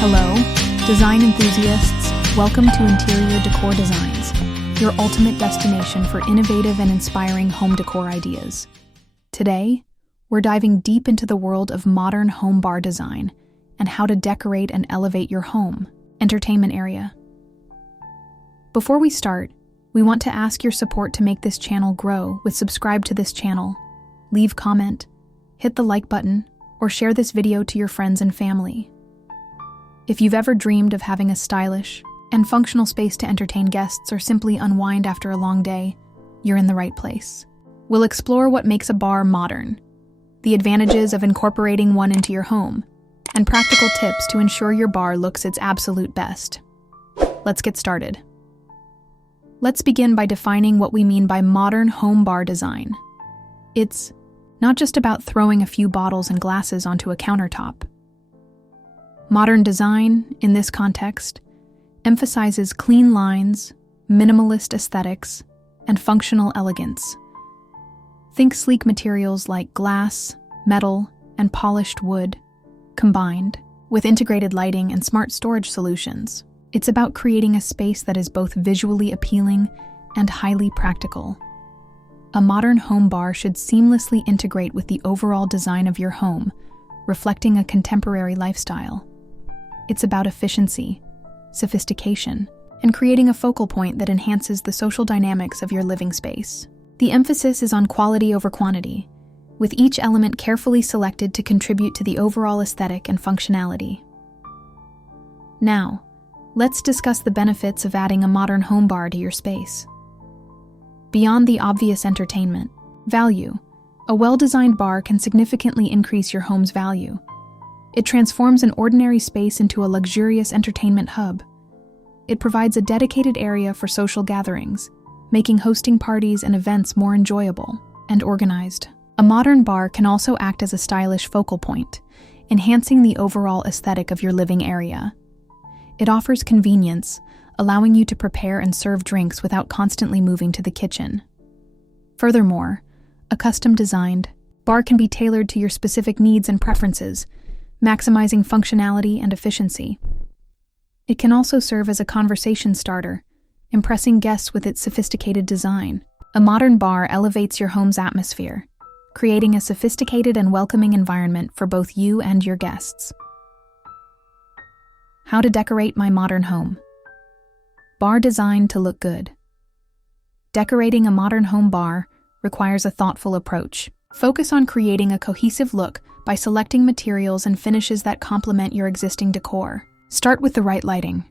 Hello, design enthusiasts. Welcome to Interior Decor Designs, your ultimate destination for innovative and inspiring home decor ideas. Today, we're diving deep into the world of modern home bar design and how to decorate and elevate your home entertainment area. Before we start, we want to ask your support to make this channel grow with subscribe to this channel, leave comment, hit the like button, or share this video to your friends and family. If you've ever dreamed of having a stylish and functional space to entertain guests or simply unwind after a long day, you're in the right place. We'll explore what makes a bar modern, the advantages of incorporating one into your home, and practical tips to ensure your bar looks its absolute best. Let's get started. Let's begin by defining what we mean by modern home bar design. It's not just about throwing a few bottles and glasses onto a countertop. Modern design, in this context, emphasizes clean lines, minimalist aesthetics, and functional elegance. Think sleek materials like glass, metal, and polished wood, combined with integrated lighting and smart storage solutions. It's about creating a space that is both visually appealing and highly practical. A modern home bar should seamlessly integrate with the overall design of your home, reflecting a contemporary lifestyle. It's about efficiency, sophistication, and creating a focal point that enhances the social dynamics of your living space. The emphasis is on quality over quantity, with each element carefully selected to contribute to the overall aesthetic and functionality. Now, let's discuss the benefits of adding a modern home bar to your space. Beyond the obvious entertainment value, a well-designed bar can significantly increase your home's value. It transforms an ordinary space into a luxurious entertainment hub. It provides a dedicated area for social gatherings, making hosting parties and events more enjoyable and organized. A modern bar can also act as a stylish focal point, enhancing the overall aesthetic of your living area. It offers convenience, allowing you to prepare and serve drinks without constantly moving to the kitchen. Furthermore, a custom-designed bar can be tailored to your specific needs and preferences, maximizing functionality and efficiency. It can also serve as a conversation starter, impressing guests with its sophisticated design. A modern bar elevates your home's atmosphere, creating a sophisticated and welcoming environment for both you and your guests. How to decorate my modern home. Bar designed to look good. Decorating a modern home bar requires a thoughtful approach. Focus on creating a cohesive look by selecting materials and finishes that complement your existing decor. Start with the right lighting.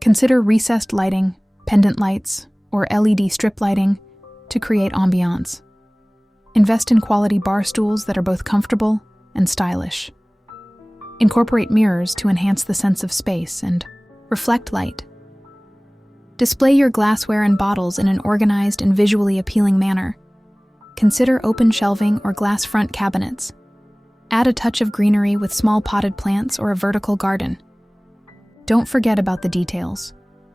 Consider recessed lighting, pendant lights, or LED strip lighting to create ambiance. Invest in quality bar stools that are both comfortable and stylish. Incorporate mirrors to enhance the sense of space and reflect light. Display your glassware and bottles in an organized and visually appealing manner. Consider open shelving or glass front cabinets. Add a touch of greenery with small potted plants or a vertical garden. Don't forget about the details.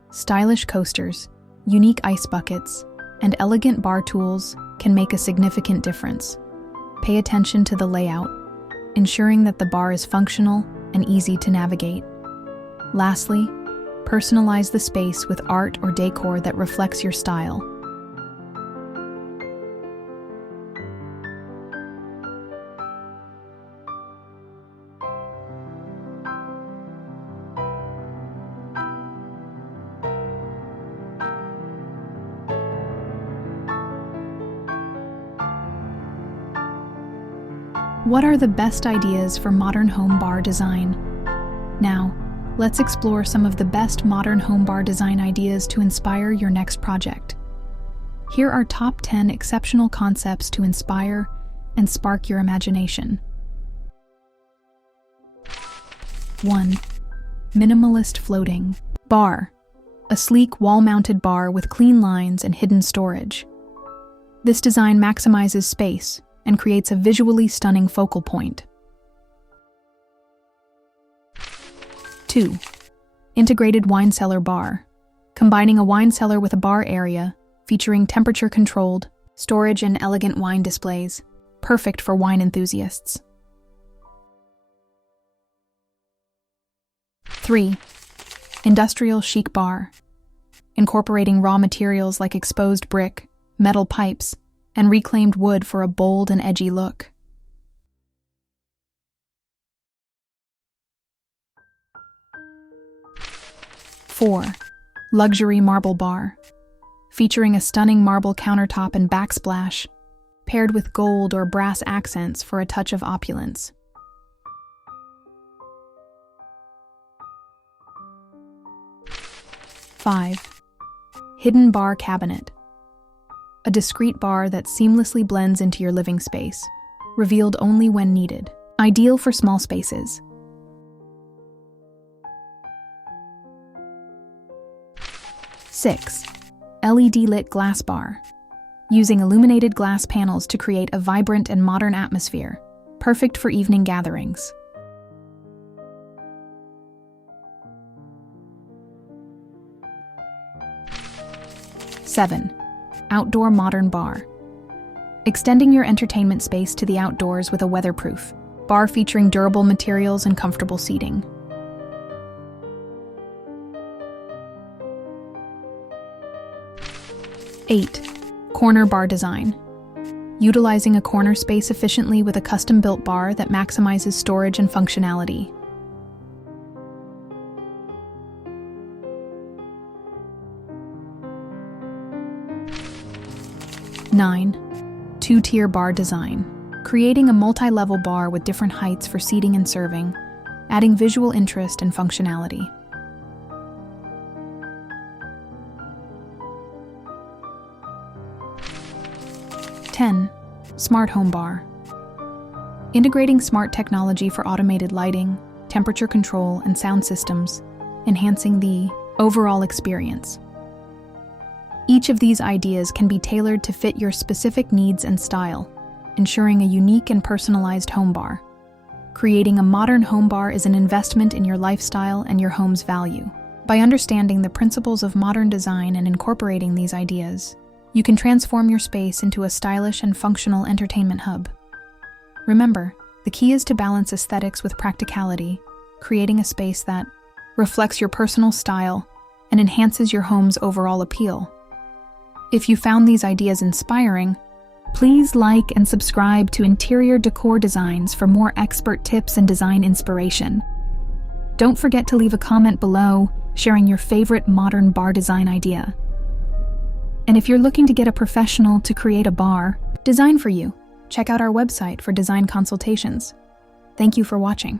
Stylish coasters, unique ice buckets, and elegant bar tools can make a significant difference. Pay attention to the layout, ensuring that the bar is functional and easy to navigate. Lastly, personalize the space with art or decor that reflects your style. What are the best ideas for modern home bar design? Now, let's explore some of the best modern home bar design ideas to inspire your next project. Here are top 10 exceptional concepts to inspire and spark your imagination. 1. Minimalist floating bar. A sleek wall-mounted bar with clean lines and hidden storage. This design maximizes space and creates a visually stunning focal point. 2. Integrated wine cellar bar. Combining a wine cellar with a bar area, featuring temperature-controlled storage and elegant wine displays. Perfect for wine enthusiasts. 3. Industrial chic bar, incorporating raw materials like exposed brick, metal pipes, and reclaimed wood for a bold and edgy look. 4. Luxury marble bar, featuring a stunning marble countertop and backsplash, paired with gold or brass accents for a touch of opulence. 5. Hidden bar cabinet, a discreet bar that seamlessly blends into your living space, revealed only when needed, ideal for small spaces. 6. LED-lit glass bar, using illuminated glass panels to create a vibrant and modern atmosphere, perfect for evening gatherings. 7. Outdoor modern bar, extending your entertainment space to the outdoors with a weatherproof bar featuring durable materials and comfortable seating. 8. Corner bar design, utilizing a corner space efficiently with a custom-built bar that maximizes storage and functionality. 9. Two-tier bar design, creating a multi-level bar with different heights for seating and serving, adding visual interest and functionality. 10. Smart home bar, integrating smart technology for automated lighting, temperature control, and sound systems, enhancing the overall experience. Each of these ideas can be tailored to fit your specific needs and style, ensuring a unique and personalized home bar. Creating a modern home bar is an investment in your lifestyle and your home's value. By understanding the principles of modern design and incorporating these ideas, you can transform your space into a stylish and functional entertainment hub. Remember, the key is to balance aesthetics with practicality, creating a space that reflects your personal style and enhances your home's overall appeal. If you found these ideas inspiring, please like and subscribe to Interior Decor Designs for more expert tips and design inspiration. Don't forget to leave a comment below, sharing your favorite modern bar design idea. And if you're looking to get a professional to create a bar design for you, check out our website for design consultations. Thank you for watching.